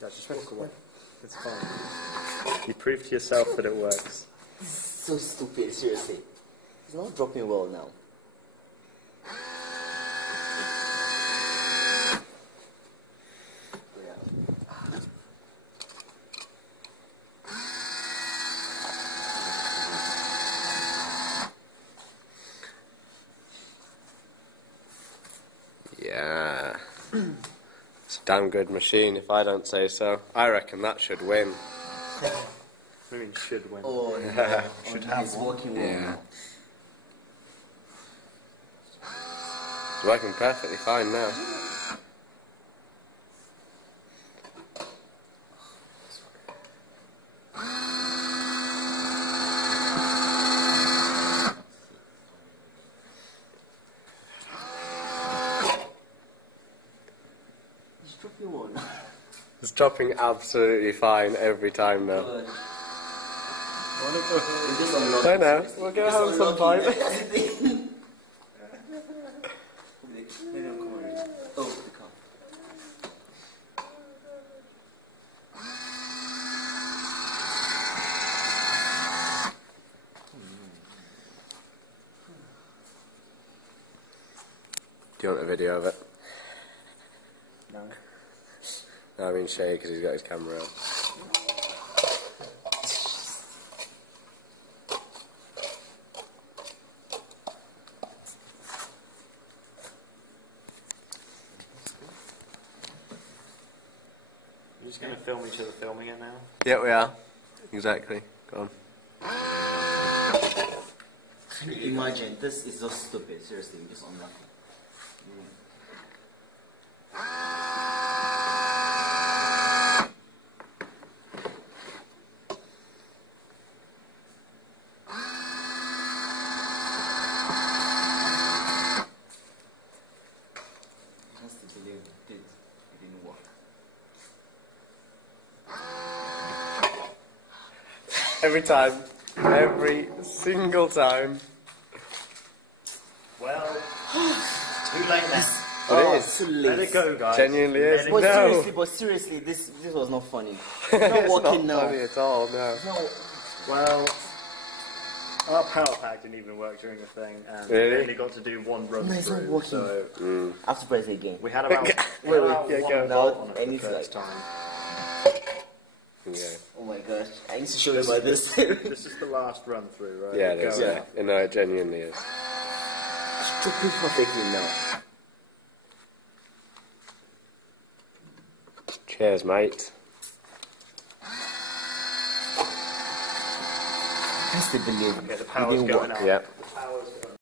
Yeah, just walk away. It's fine. You proved to yourself that it works. So stupid, seriously. It's not dropping well now. Yeah. It's a damn good machine, if I don't say so. I reckon that should win. I mean, should win. Oh, no. Should have it's working well now. It's working perfectly fine now. It's dropping one. It's dropping absolutely fine every time now. I know, we're going to have some time. Oh, the car. Do you want a video of it? No. No, I mean Shay, because he's got his camera out. You're just going to film each other filming it now? Yeah, we are. Exactly. Go on. Can you imagine? This is so stupid. Seriously, just unlucky. Just to believe it didn't work. Every time. Every single time. Well, too late now. But Oh, it it's is. too late. Let it go, guys. Genuinely is. But No. seriously, this was not funny. It's not It's working not now. funny at all, no. No. Well, our power pack didn't even work during the thing, and Really? we only got to do one run No, it's not through. working. So I have to press it again. we had about, Wait, we had about yeah, one go. volt Now on it I for the need to, first like- time. Yeah. Oh my gosh, I need to show you about this. This is the last run through, right? Yeah, it is. Go. Yeah. No, it genuinely is. Stupid perfectly now. Cheers, mate. I still believe Okay, the it power's didn't going work. out. Yeah. The power's going